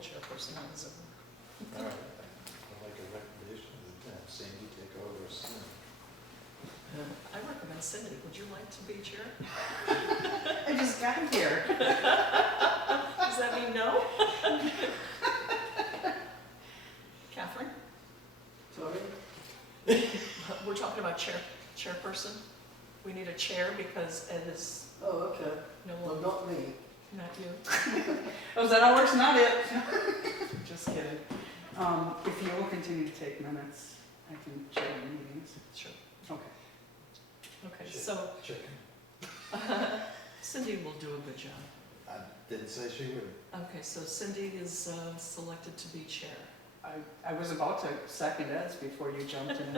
chairperson on Zoom. All right, I'd like a recommendation that Sandy take over as soon. I recommend Cindy. Would you like to be chair? I just got here. Does that mean no? Catherine? Sorry? We're talking about chairperson. We need a chair because Ed is Oh, okay. no Well, longer, not me. not you. Oh, is that how it works? Not it. Just kidding. If you will continue to take minutes, I can chair the meetings. Sure. Okay. Okay, Chick- so Chicken. Cindy will do a good job. I didn't say she would. Okay, so Cindy is selected to be chair. I was about to second Ed's before you jumped in.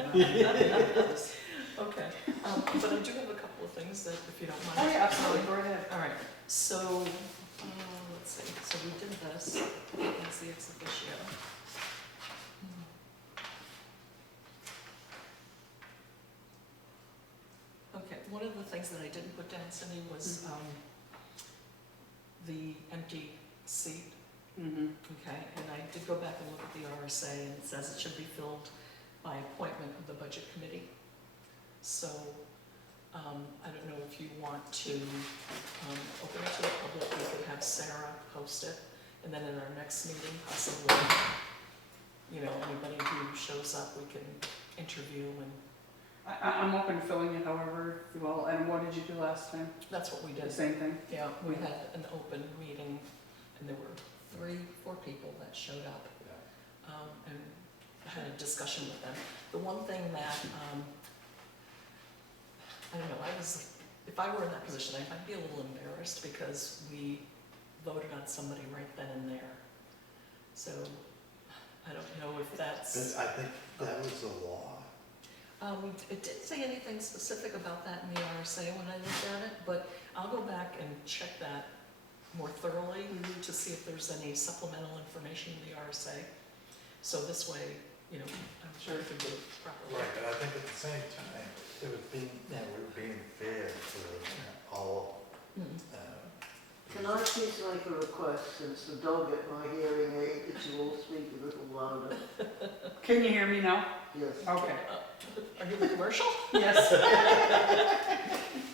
Okay, but I do have a couple of things that, if you don't mind. Oh, yeah, absolutely. Go ahead. All right, so, let's see, so we did this, that's the ex officio. Okay, one of the things that I didn't put down, Cindy, was the empty seat. Mm-hmm. Okay, and I did go back and look at the RSA, and it says it should be filled by appointment of the budget committee. So, I don't know if you want to open it to the public. We could have Sarah post it, and then in our next meeting, possibly, you know, anybody who shows up, we can interview, and I'm open to filling it however you will. And what did you do last time? that's what we The did. same thing? Yeah, we had an open meeting, and there were 4 people that showed up. And had a discussion with them. The one thing that, I don't know, if I were in that position, I might be a little embarrassed because we voted on somebody right then and there. So, I don't know if that's, But I think that was the law. it didn't say anything specific about that in the RSA when I looked at it, but I'll go back and check that more thoroughly to see if there's any supplemental information in the RSA. So this way, you know, I'm sure it could be properly. Right, but I think at the same time, it was being, we were being fair to all. Can I please make a request, since the dog at my hearing aid, that you all speak a little louder? Can you hear me now? Yes. Okay. Are you the commercial? Yes.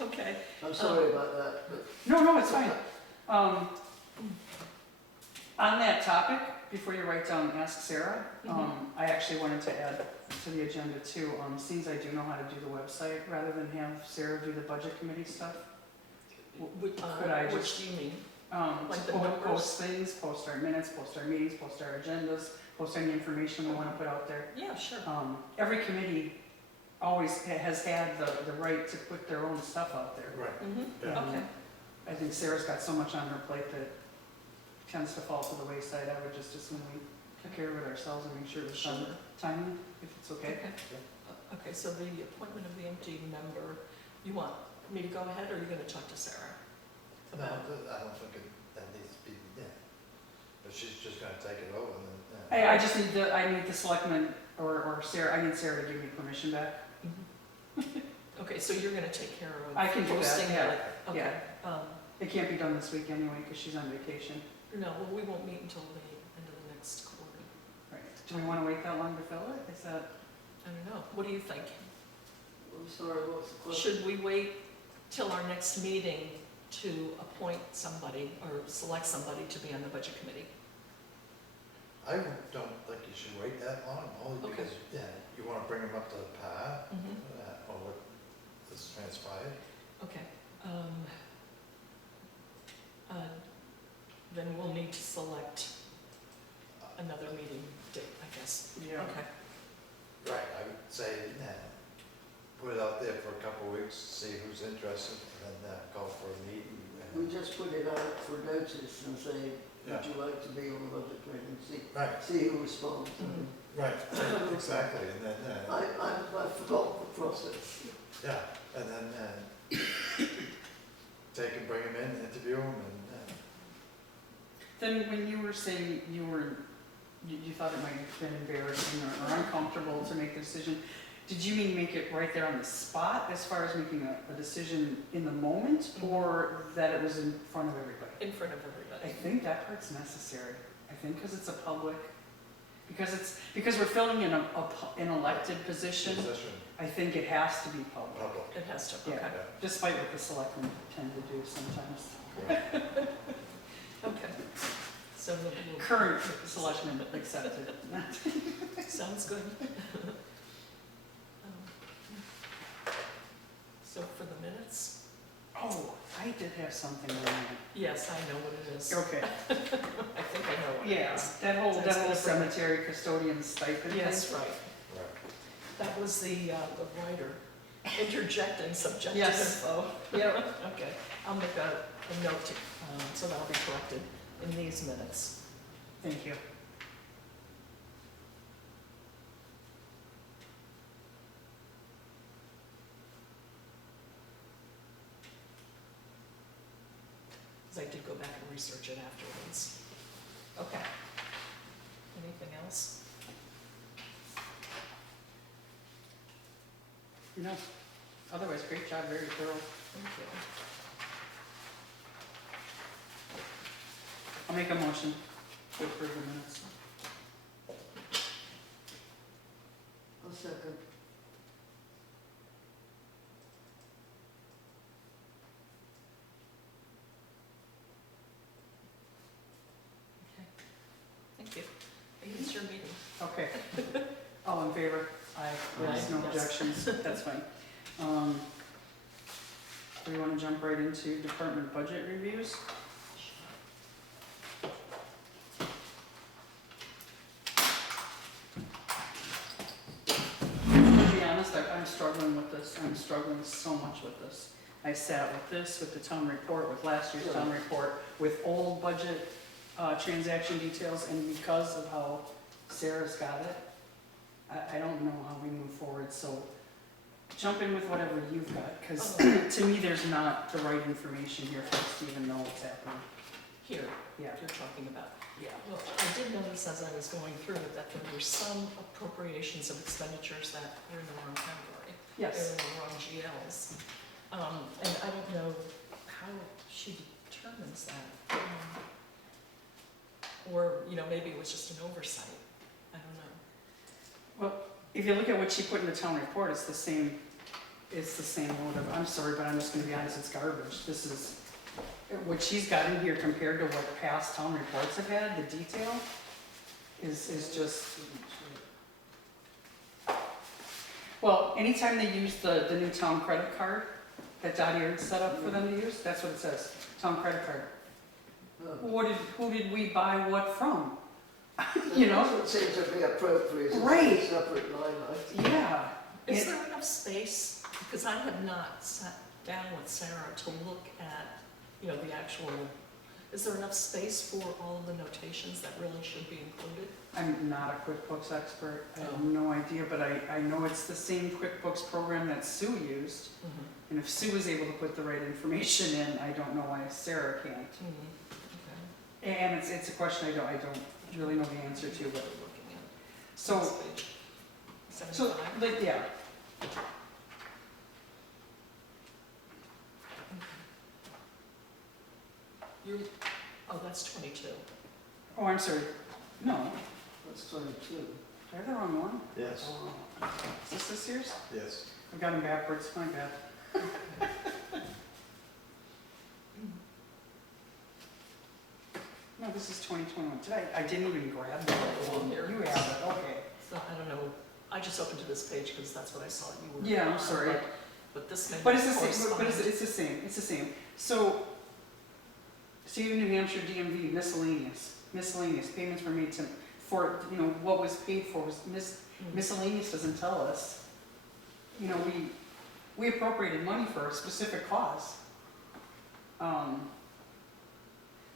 I'm Okay. sorry about that, but No, it's fine. On that topic, before you write down Ask Sarah, I actually wanted to add to the agenda too, since I do know how to do the website, rather than have Sarah do the budget committee stuff. Could I Which just, do you mean? Like the numbers? post things, post our minutes, post our meetings, post our agendas, post any information we want to put out there. Yeah, sure. Every committee always has had the right to put their own stuff out there. Right. Mm-hmm. Um, Okay. I think Sarah's got so much on her plate that tends to fall to the wayside. I would just assume we took care of it ourselves and make sure it was done timely, if it's okay. Okay, so the appointment of the empty member, you want me to go ahead, or are you gonna talk to Sarah? No, I don't think that needs to be, but she's just gonna take it over and then. I just need I need the selectman or Sarah, I need Sarah to give me permission back. Okay, so you're gonna take care of I can do that, posting yeah. it? Okay. It can't be done this week anyway, because she's on vacation. No, well, we won't meet until the end of the next quarter. Right. Do we want to wait that long to fill it? Is that? I don't know, what do you think? I'm sorry, what's the question? Should we wait till our next meeting to appoint somebody or select somebody to be on the budget committee? I don't think you should wait that long, only Okay. because, you wanna bring them up to par, Mm-hmm. or what has transpired. Okay. Then we'll need to select another meeting date, I guess. Yeah. Okay. Right, I would say, put it out there for a couple of weeks, see who's interested, and then call for a meeting. We just put it out for notice and say, Yeah. would you like to be on the budget committee and see, Right, see who responds. right, exactly, and then, I forgot the process. yeah, and then, take and bring them in, interview them, and, Then when you were saying you thought it might have been embarrassing or uncomfortable to make the decision, did you mean make it right there on the spot as far as making a decision in the moment, or that it was in front of everybody? In front of I everybody. think that part's necessary. I think because it's a public, because we're filling in an elected position, I think it has to be public. Public. It has to, Yeah. okay. Despite what the selectmen tend to do sometimes. Right. Okay. So we'll. Current selectmen accepted. Sounds good. So for the minutes, Oh, I did have something on that. yes, I know what it is. Okay, I think I know what it yeah, is. that whole Sounds good. cemetery custodian stipend thing. Yes, right. Right. That was the writer interjecting subjective Yes. info. Yep. Okay, I'll make a note, so that'll be corrected in these minutes. Thank you. Because I did go back and research it afterwards. Okay. Anything else? No, otherwise, great job, very thorough. Thank you. I'll make a motion to approve the minutes. A second. Okay. Thank you. It's your meeting. Okay. All in favor? Aye. There's no Aye, yes. objections, that's fine. Do we want to jump right into department budget reviews? To be honest, I'm struggling with this, I'm struggling so much with this. I sat with this, with the town report, with last year's town report, with old budget transaction details, and because of how Sarah's got it, I don't know how we move forward, so jump in with whatever you've got, because to me, there's not the right information here for us to even know what's happening. Here, Yeah, you're talking about. yeah. Well, I did notice as I was going through it that there were some appropriations of expenditures that were in the wrong category. They're Yes, in the wrong GLs. And I don't know how she determines that. Or, maybe it was just an oversight. I don't know. if you look at what she put in the town report, it's the same load of, I'm sorry, but I'm just gonna be honest, it's garbage. This is, what she's got in here compared to what past town reports have had, the detail is just, well, anytime they use the new town credit card that Dottie already set up for them to use, that's what it says, town credit card. Who did we buy what from? You know? It seems to be appropriate as Right. a separate line item. Yeah. Is It- there enough space? Because I have not sat down with Sarah to look at, the actual, is there enough space for all of the notations that really should be included? I'm not a QuickBooks expert, I have no idea, but I know it's the same QuickBooks program that Sue used. And if Sue was able to put the right information in, I don't know why Sarah can't. Okay. And it's a question I don't really know the answer to, but, Looking at so, this page. so, 75? like, yeah, You're, that's 22. oh, I'm sorry, no, That's 22. I have the wrong one. Yes, Oh, is this year's? yes. I've got them backwards, my bad. No, this is 2021, I didn't even grab the right one, Here. you have it, okay. So I don't know, I just opened to this page because that's what I saw you were. Yeah, I'm on, sorry. But this may But not it's the same, but correspond. it's the same. So, State of New Hampshire DMV miscellaneous payments were made to, for, what was paid for was miscellaneous doesn't tell us. We appropriated money for a specific cause.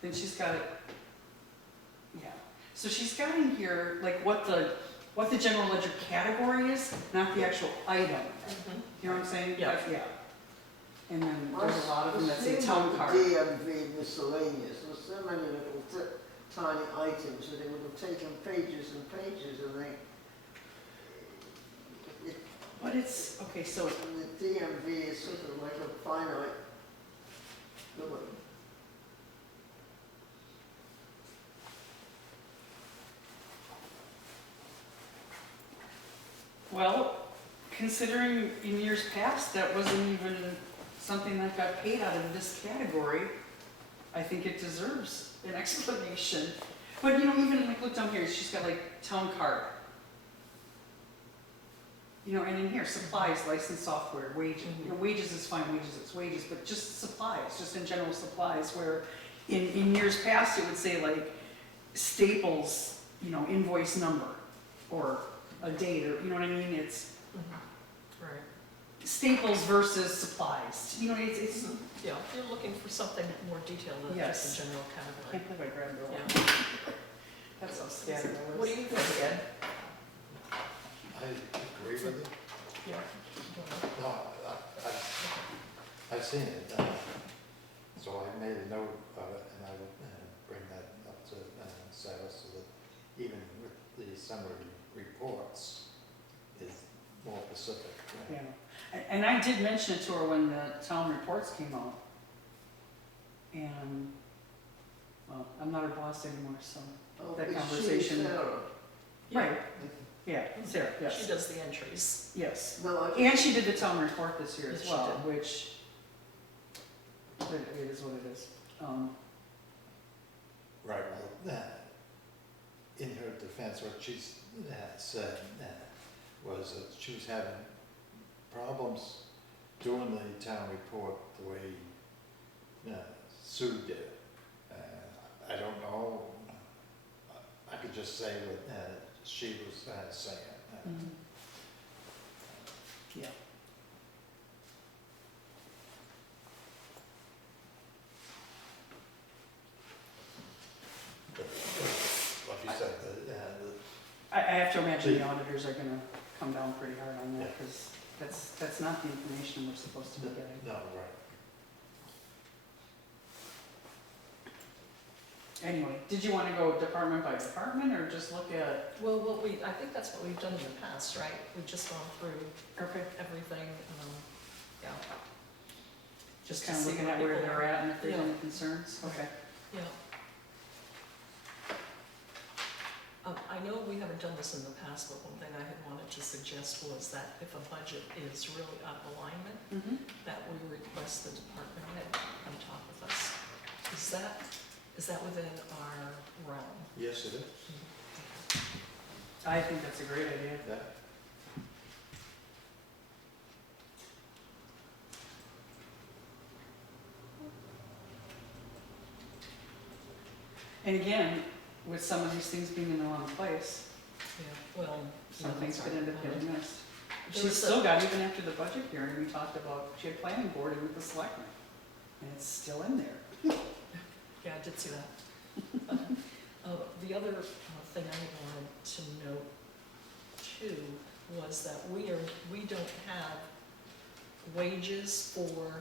Then she's got it, yeah. So she's got in here, like, what the general ledger category is, not the actual item. Mhm. You know what I'm saying? Yeah. Yeah. And then there's a lot of them that say Assume town the card. DMV miscellaneous, there were so many little tiny items that it would have taken pages and pages and But it's, okay, so, and the DMV is sort of like a finite going. Well, considering in years past, that wasn't even something that got paid out of this category, I think it deserves an explanation. But you know, even like, look down here, she's got like town card. You know, and in here, supplies, licensed software, wages, you know, wages is fine, wages is wages, but just supplies, just in general supplies, where in years past, it would say like Staples, you know, invoice number, or a date, or, you know what I mean, it's Right. Staples versus supplies, you know, it's, Yeah, if you're looking for something more detailed than Yes. just a general I category. can't believe I grabbed the wrong. Yeah. That's so scattered. What do you think, Ed? I agree with you. Yeah. No, I've seen it, so I made a note of it, and I would bring that up to Sarah, so that even with the summary reports is more specific. Right? Yeah, and I did mention it to her when the town reports came out. And, well, I'm not her boss anymore, so, Oh, That is she conversation- Sarah? right, yeah, Sarah, She yes, does the entries. yes. No, I. And she did the town report this year Yes, as she well, did. which, it is what it is. Right, well, in her defense, what she said was that she was having problems doing the town report the way Sue did it. I don't know, I could just say what she was saying. Mhm. Yeah. Like you said, I have to imagine the auditors are gonna come down pretty hard on that, because that's not the information we're supposed to be getting. no, right. Anyway, did you wanna go department by department, or just look at? Well, I think that's what we've done in the past, right? We've just gone through Okay. everything, yeah. Just to kind of see looking what at where people- they're at and if there's Yeah. any concerns? Okay. Yeah. I know we haven't done this in the past, but one thing I had wanted to suggest was that if a budget is really out of alignment, Mm-hmm. that we request the department head come talk with us. Is that within our realm? Yes, it is. I think that's a great idea. Yeah. And again, with some of these things being in the wrong place, Yeah, well. some things could end up getting missed. There She's was still got, even after the budget hearing, we talked about, she had planning board and with the selectmen, and it's still in there. Yeah, I did see that. The other thing I wanted to note too was that we don't have wages for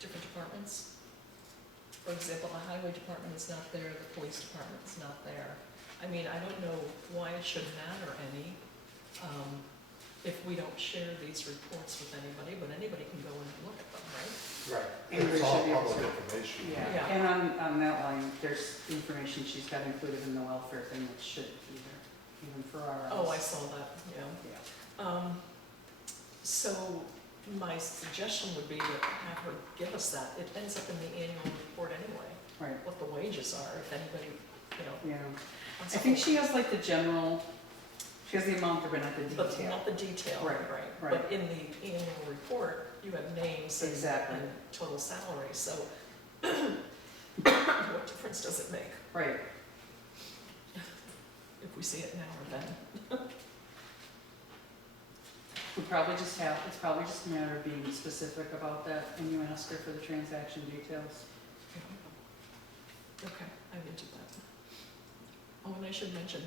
different departments. For example, the highway department is not there, the police department is not there. I mean, I don't know why it should matter any, if we don't share these reports with anybody, but anybody can go in and look at them, right? Right, And it's there all should be- public information. Yeah, and on that line, there's information she's got included in the welfare thing that shouldn't be there, even for our. Oh, I saw that, yeah. Yeah. So my suggestion would be to have her give us that. It ends up in the annual report anyway, Right, what the wages are, if anybody, you know. yeah. wants I to think hold- she has like the general, she has the amount, but not the But detail. not the detail, Right, right? right. But in the annual report, you have names and Exactly. and total salary, so what difference does it make Right, if we see it now or then? we probably just have, it's probably just a matter of being specific about that, and you ask her for the transaction details. Okay, I will do that. Oh, and I should mention,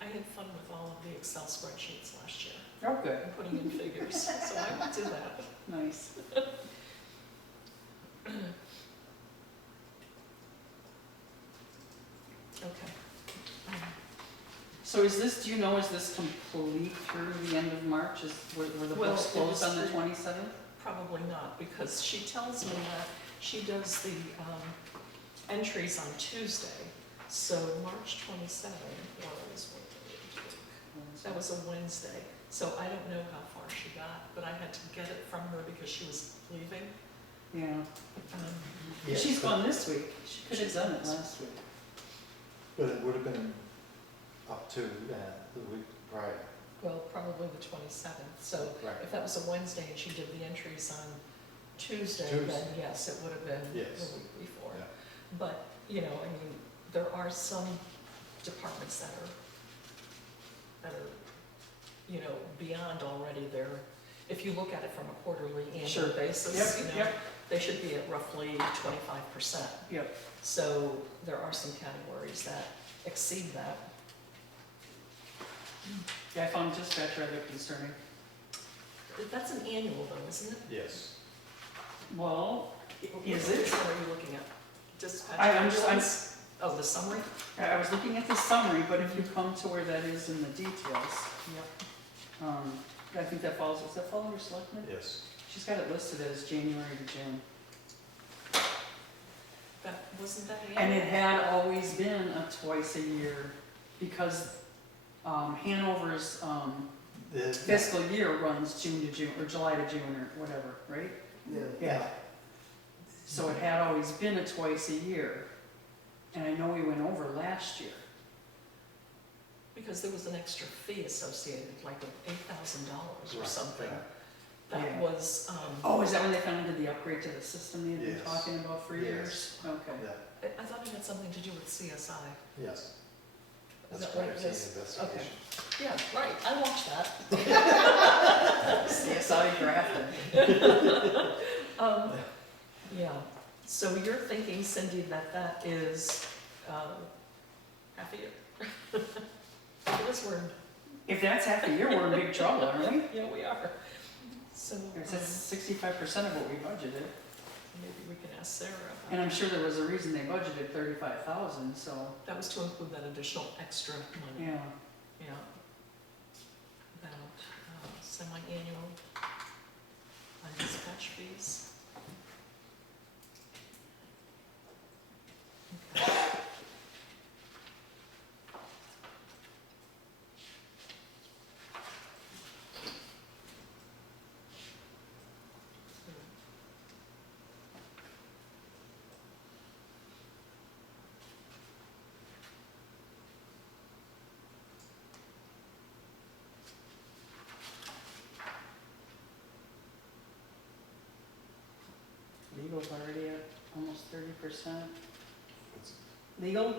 I had fun with all of the Excel spreadsheets last year, Oh, good, and putting in figures, so I will do that. nice. Okay. So is this, do you know, is this complete through the end of March? Were the Well, books it closed was on the the- 27th? Probably not, because she tells me that she does the entries on Tuesday, so March 27th was what day? That was a Wednesday, so I don't know how far she got, but I had to get it from her because she was leaving. Yeah. Yeah, She's but- gone this week. She could have done it last week. But it would have been up to the week prior. Well, probably the 27th, so Right. if that was a Wednesday and she did the entries on Tuesday, then Tuesday. yes, it would have been the Yes. week before. Yeah. But, you know, I mean, there are some departments that are, you know, beyond already their, if you look at it from a quarterly Sure. annual basis, Yep, you know, yep. they should be at roughly 25%. Yep. So there are some categories that exceed that. Yeah, I found dispatch rather concerning. That's an annual though, isn't it? Yes. Well, is it? What are you looking at? Dispatch I'm annuals? Oh, the summary? I was looking at the summary, but if you come to where that is in the details, Yep. I think that falls, does that fall under selectmen? Yes. She's got it listed as January to June. Wasn't that And annual? it had always been a twice a year because Hanover's The- fiscal year runs June to June, or July to June, or whatever, right? Yeah. Yeah. So it had always been a twice a year. And I know we went over last year. Because there was an extra fee associated, like of $8,000 or Right, something. yeah. That Yeah. was, Oh, is that when they finally did the upgrade to the system they had been Yes. talking about for Yes. years? Okay. Yeah, I thought it had something to do with CSI. yes. Is That's that why what it's it an is? investigation. Yeah, right, I watched that. CSI Grafton. Yeah, so you're thinking, Cindy, that is half a year? It is, If that's half a year, we're in big trouble, aren't we? yeah, we are. So It's at 65% of what we budgeted. maybe we can ask Sarah about And I'm that. sure there was a reason they budgeted 35,000, so, That was to include that additional extra money. yeah. Yeah. About semi-annual dispatch fees. Okay. Legal's already at almost 30%. It's- Legal?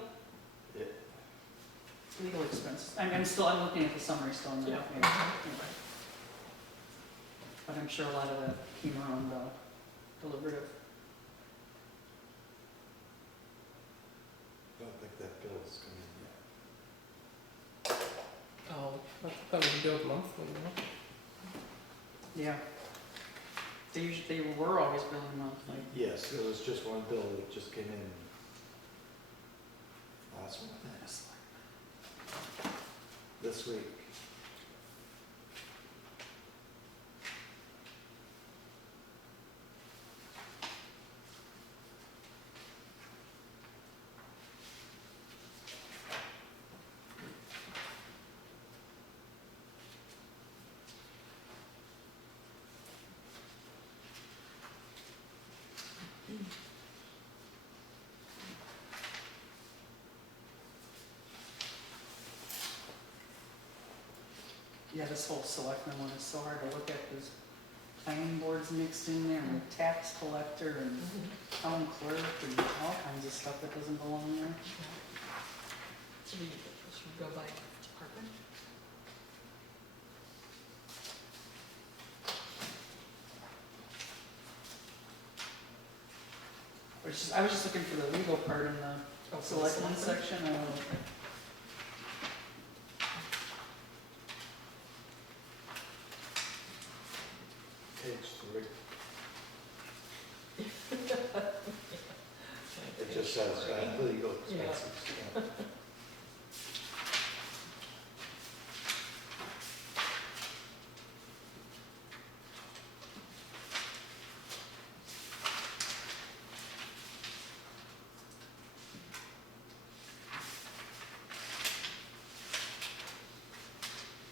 Yeah. Legal expenses. I'm looking at the summary still in the, Yeah. yeah. But I'm sure a lot of that came around deliberative. Don't think that bill's come in yet. Oh, That was billed monthly, no? Yeah. They were always billing monthly. Yes, there was just one bill that just came in last month, this week. Yeah, this whole selectman one is so hard to look at because planning board's mixed in there and tax collector and town clerk and all kinds of stuff that doesn't belong there. should we go by department? I was just looking for the legal part in the Oh, for the selectmen selectmen? section. Page 3, it Okay. just says legal Yeah. expenses.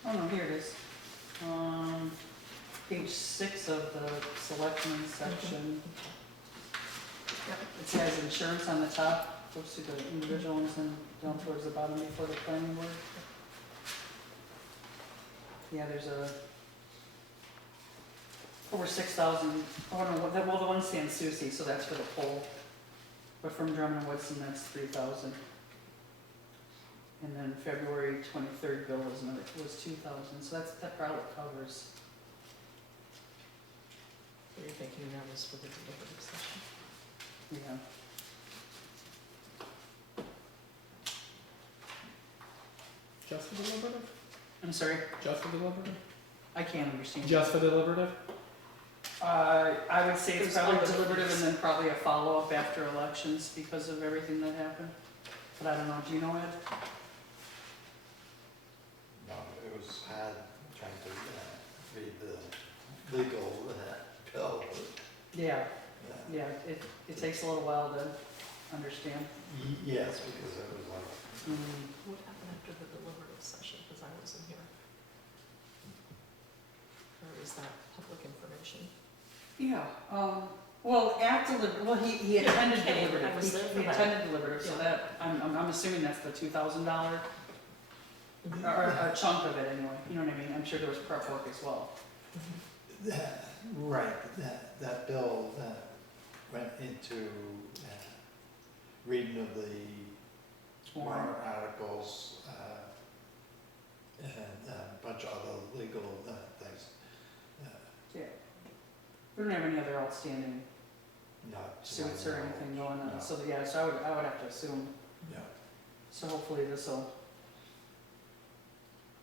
Yeah. Oh, no, here it is. Page 6 of the selectmen section. Yep. It says insurance on the top, goes to the individual ones and down towards the bottom before the planning board. Yeah, there's over 6,000, oh no, well, the one stands Susie, so that's for the pole. But from Drummond and Woodson, that's 3,000. And then February 23rd bill was 2,000, so that probably covers. What are you thinking that was for the deliberative session? Yeah. Just for deliberative? I'm sorry, Just for deliberative? I can't understand. Just for deliberative? I would say it's There's probably other deliberative things. and then probably a follow-up after elections because of everything that happened. But I don't know, do you know, Ed? No, it was hard trying to read the legal bill. Yeah, Uh, yeah, it takes a little while to understand. Yes, because it was like, What happened after the deliberative session, because I wasn't here? Or is that public information? Yeah, well, he attended came, deliberative. I was there for He that. attended deliberative, so Yeah. that, I'm assuming that's the $2,000, or a chunk of it anyway, you know what I mean? I'm sure there was prep work as well. right, that bill went into reading of the warrant articles and a bunch of other legal things. Yeah. We don't have any other outstanding Not to my suits or anything going on, no. so yeah, so I would have to assume, Yeah, so hopefully this'll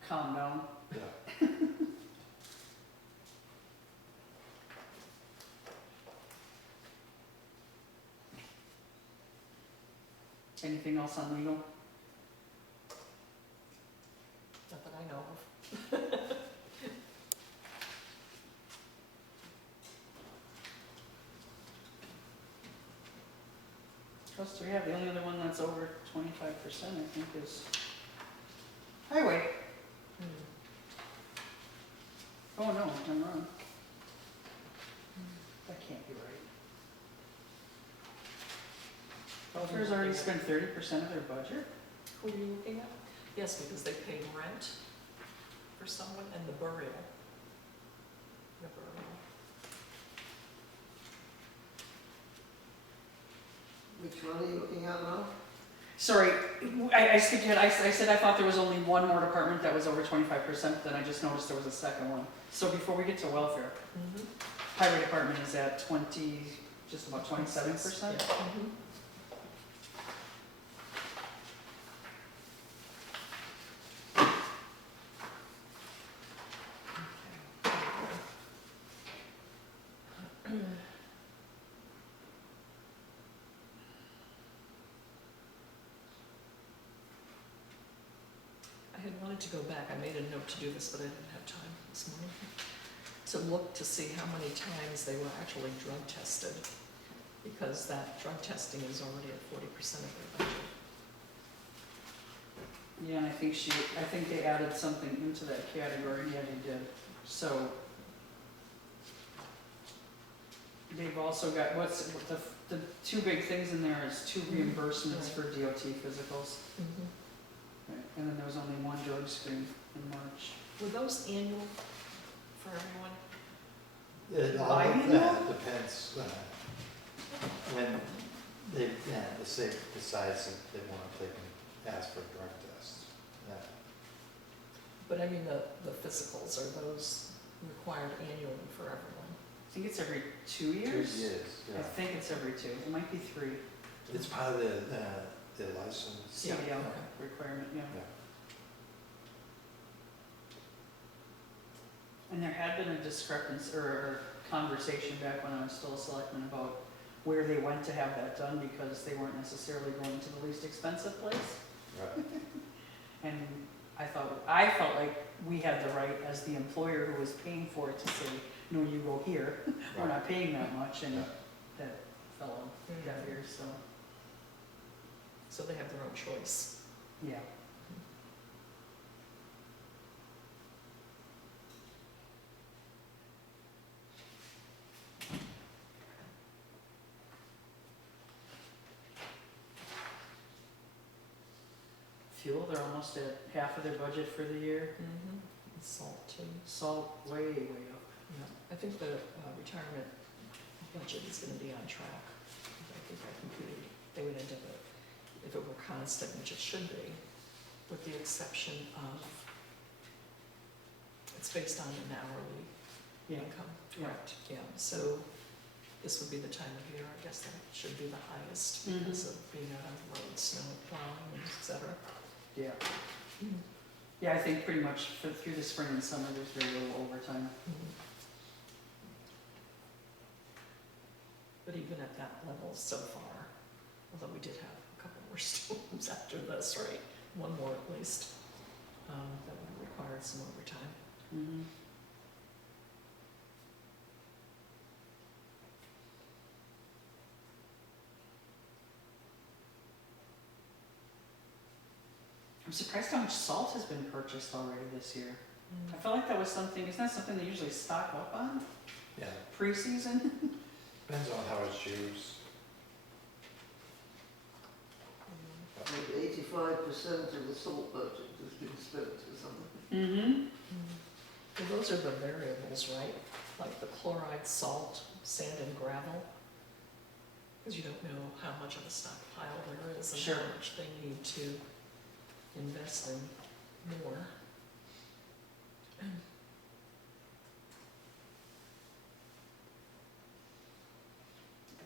calm down. yeah. Anything else on legal? Not that I know of. Plus, yeah, the only other one that's over 25%, I think, is highway. Hmm. Oh, no, I'm wrong. That can't be right. Welfare's already spent 30% of their budget? Who are you looking at? Yes, because they pay rent for someone and the burial. The burial. Which one are you looking at now? Sorry, I skipped ahead. I said I thought there was only one more department that was over 25%, then I just noticed there was a second one. So before we get to welfare, Mm-hmm. highway department is at 20, just about 27%? Yeah. Mhm. I had wanted to go back, I made a note to do this, but I didn't have time this morning, to look to see how many times they were actually drug tested, because that drug testing is already at 40% of their budget. Yeah, and I think they added something into that category, yeah, they did. So they've also got, the two big things in there is 2 reimbursements for DOT physicals. Right, and then there was only 1 drug screen in March. Were those annual for everyone? It all Biennial? depends when the state decides that they want to take and ask for a drug test. But I mean, the physicals, are those required annually for everyone? I think it's every 2 2 years? years, I yeah. think it's every 2, it might be 3, It's part of the license. CDL okay. requirement, yeah. Yeah. And there had been a discrepancy, or conversation back when I was still a selectman about where they went to have that done, because they weren't necessarily going to the least expensive place. Right. And I felt like we had the right as the employer who was paying for it to say, no, you go here, we're not paying that much, and Yeah. that fell on deaf ears, so, So they have their own choice. yeah. Fuel, they're almost at half of their budget for the year. Mm-hmm. Salt too. Salt, way up. Yeah, I think the retirement budget is gonna be on track. I think I computed, they would end up at, if it were constant, which it should be, with the exception of, it's based on an hourly income, correct? Yeah, so this would be the time of year, I guess that should be the highest because of being out on the road, snow plowing, et cetera. Yeah. Yeah, I think pretty much through the spring and summer, there's very little overtime. Mhm. But even at that level so far, although we did have a couple more storms after this, right? One more at least, that would require some overtime. Mm-hmm. I'm surprised how much salt has been purchased already this year. I felt like that was something, isn't that something they usually stock up on Yeah, pre-season? depends on how it's used. Maybe 85% of the salt budget has been spent or something. Mm-hmm. Well, those are the variables, right? Like the chloride, salt, sand and gravel. Because you don't know how much of a stockpile there is and Sure. how much they need to invest in more.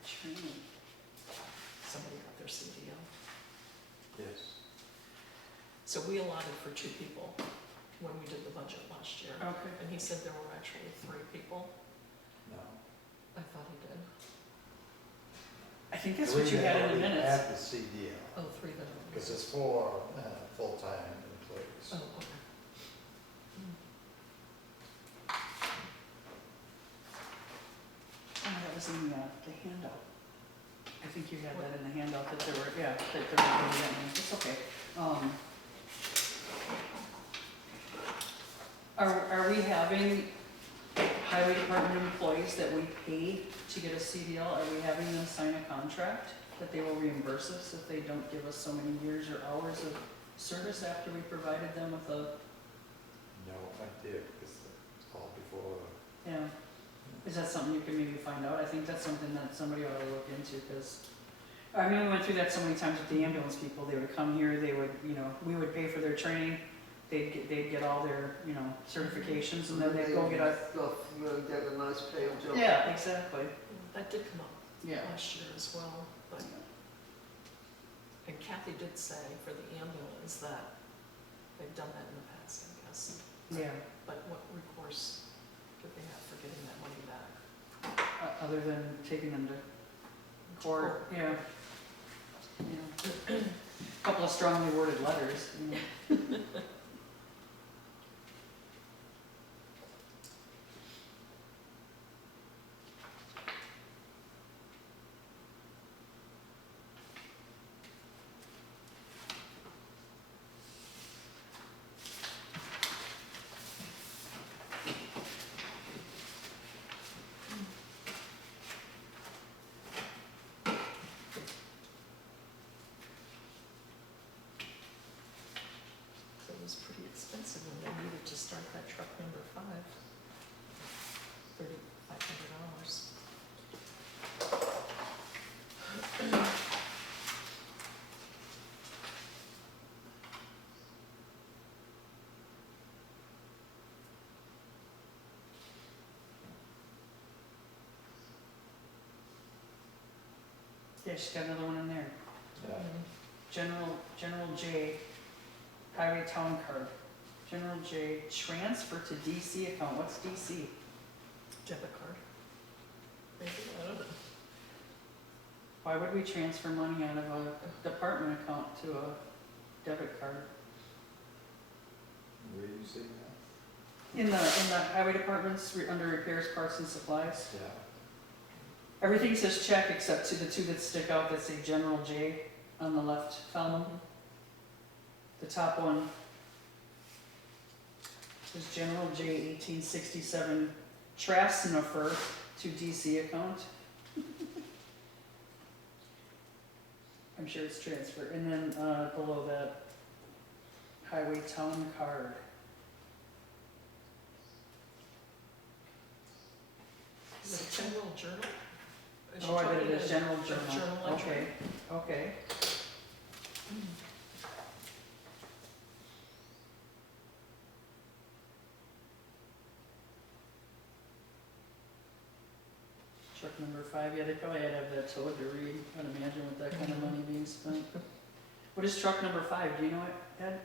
Training. Somebody got their CDL. Yes. So we allotted for 2 people when we did the budget last year. Okay. And he said there were actually 3 people. No. I thought he did. I think that's what you had in the minutes. At the CDL, Oh, 3 that. because it's for full-time employees. Oh, okay. Oh, that was in the handout. I think you had that in the handout that there were, yeah, that there were, it's okay. Are we having highway department employees that we pay to get a CDL, are we having them sign a contract that they will reimburse us if they don't give us so many years or hours of service after we provided them with a, No idea, because it's all before. yeah. Is that something you can maybe find out? I think that's something that somebody ought to look into, because, I mean, we went through that so many times with the ambulance people. They would come here, they would, we would pay for their training, they'd get all their, certifications, and then they'd go get a, Get a nice paid job. yeah, exactly. That did come up Yeah. last year as well, but, and Kathy did say for the ambulance that they've done that in the past, I guess. Yeah, But what recourse did they have for getting that money back? other than taking them to court, yeah. Yeah. Couple of strongly worded letters, So it was pretty expensive when they needed to start that truck number 5. $3,500. yeah, she's got another one in there. Yeah. General J, highway town card. General J, transfer to DC account. What's DC? Debit card. Maybe, I don't know. Why would we transfer money out of a department account to a debit card? Where do you see that? In the highway departments, under repairs, parts and supplies. Yeah. Everything says check except to the 2 that stick out that say General J on the left column. The top one is General J 1867 Trasnuffer to DC account. I'm sure it's transfer. And then below that, highway town card. Is it a general journal? Is she Oh, I bet it talking is a- general a journal. journal entry? Okay, okay. Truck number 5, yeah, they probably had to have that towed to read, I'd imagine with that kind of money being spent. What is truck number 5, do you know it, Ed?